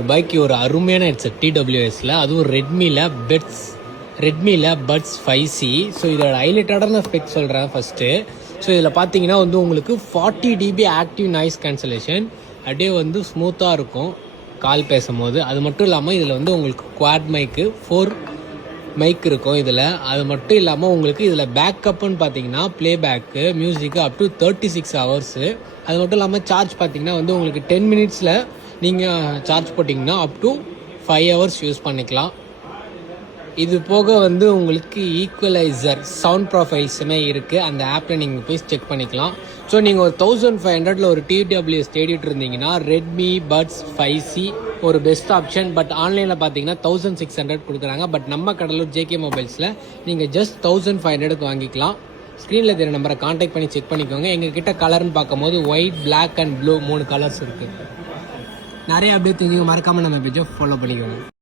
ரூபாய்க்கு ஒரு அருமையான ஹெட்செட் TWSல, அதுவும் ரெட்மியில் பட்ஸ் 5C. ஸோ இதோட ஹைலைட்டடான ஸ்பெக் சொல்கிறேன் ஃபஸ்ட்டு. ஸோ இதில் பார்த்தீங்கன்னா வந்து உங்களுக்கு 40 dB ஆக்டிவ் நாய்ஸ் கேன்சலேஷன், அப்படியே வந்து ஸ்மூத்தாக இருக்கும் கால் பேசும்போது. அது மட்டும் இல்லாமல் இதில் வந்து உங்களுக்கு குவாட் மைக்கு 4 மைக் இருக்கும் இதில். அது மட்டும் இல்லாமல் உங்களுக்கு இதில் பேக்கப்புன்னு பார்த்தீங்கன்னா playback music up to 36 hours. அது மட்டும் இல்லாமல் சார்ஜ் பார்த்தீங்கன்னா வந்து உங்களுக்கு 10 மினிட்ஸில் நீங்கள் சார்ஜ் போட்டிங்கன்னா அப் டு 5 ஹவர்ஸ் யூஸ் பண்ணிக்கலாம். இது போக வந்து உங்களுக்கு ஈக்குவலைசர் சவுண்ட் ப்ரொஃபைல்ஸுமே இருக்குது, அந்த ஆப்பில் நீங்கள் போய் செக் பண்ணிக்கலாம். ஸோ நீங்கள் ஒரு 1500 ஒரு TWS தேடிட்டு இருந்தீங்கன்னா ரெட்மி பட்ஸ் 5C ஒரு பெஸ்ட் ஆப்ஷன். பட் ஆன்லைனில் பார்த்தீங்கன்னா 1600 கொடுக்குறாங்க. பட் நம்ம கடலூர் JK மொபைல்ஸில் நீங்கள் ஜஸ்ட் 1500 வாங்கிக்கலாம். ஸ்க்ரீனில் தெரிய நம்பரை காண்டாக்ட் பண்ணி செக் பண்ணிக்கோங்க. எங்ககிட்ட கலர்னு பார்க்கும்போது white, black and blue 3 colours இருக்குது. நிறைய அப்டேட் தெரிஞ்சுக்க மறக்காமல் நம்ம பேஜை ஃபாலோ பண்ணிக்கோங்க.